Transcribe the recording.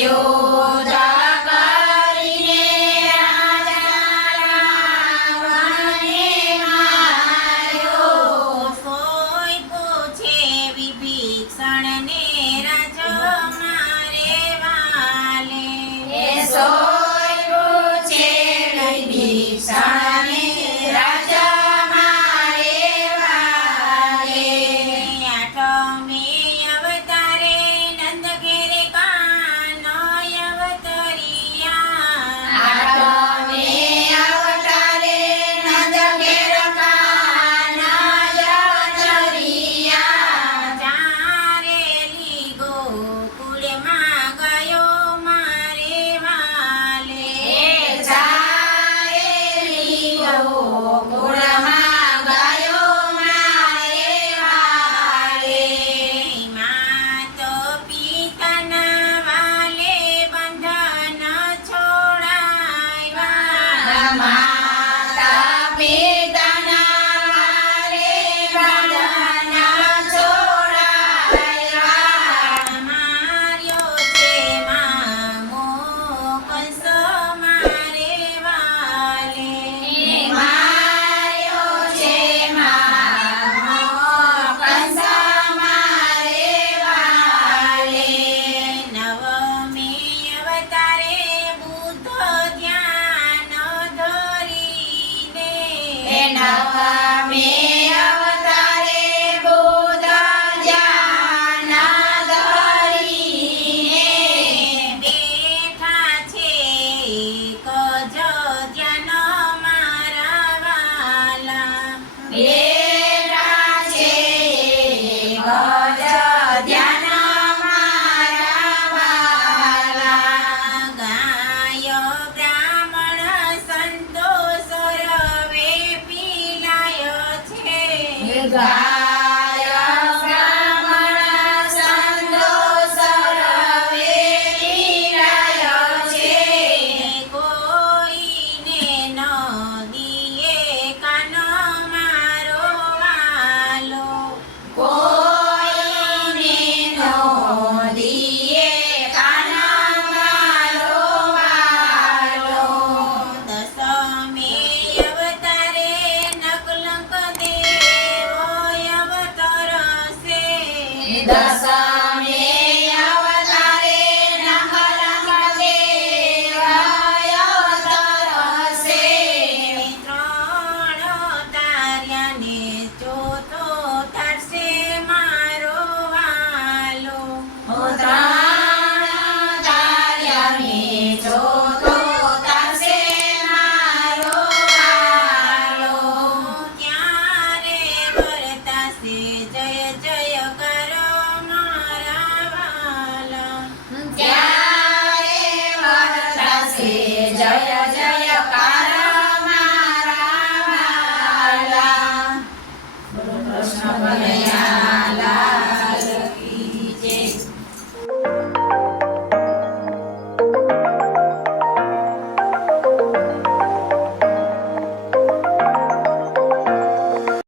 યુદ્ધ કરીને રાજા રાવણને માર્યો. કોઈ પૂછે વિભીષણને રાજમારે વાલે. સોય પૂછે વિભીષણને રાજા મારે વાલે. આઠમે અવતારે નંદ ઘેરે કાનો અવતરિયા. આઠમે અવતારે નંદ ઘેર કાના અવતરિયા. ચારેલી ગોકુળમાં ગયો મારે વાલે. ચારેલી ગોકુળમાં ગયો મારે વાલે. માતો પિતાના વાલે બંધન છોડાવ્યા. માતા પિતાના વાલે બંધન છોડાવ્યા. માર્યો છે મામો કંસ મારે વાલે. માર્યો છે મામો કંસ મારે વાલે. નવમે અવતારે બુદ્ધ ધ્યાન ધરીને. નવમે અવતારે બુદ્ધ ધ્યાન ધરીને બેઠા છે એક જ ધ્યાન મારા વાલા. બેઠા છે એક જ ધ્યાન મારા વાલા. ગાય બ્રાહ્મણ સંતો સર્વે પીલાય છે. ગાય બ્રાહ્મણ સંતો સર્વે પીલાય છે. કોઈને ન દિએ કાનો મારો વાલો. કોઈને નો દિયે કાના મારો વાલો. દસમે અવતારે નકલંક દેવો અવતરશે. દસમે અવતારે નકલંક દેવ અવતરશે. ત્રણ તાર્યાને ચોથો તારશે મારો વાલો. ત્રણ તાર્યાને ચોથો તારશે મારો વાલો. ત્યારે વર્તાશે જય જય કરો મારા વાલા. ત્યારે વર્તાશે જય જયકાર મારા વાલા. બોલો કૃષ્ણ કનૈયા લાલ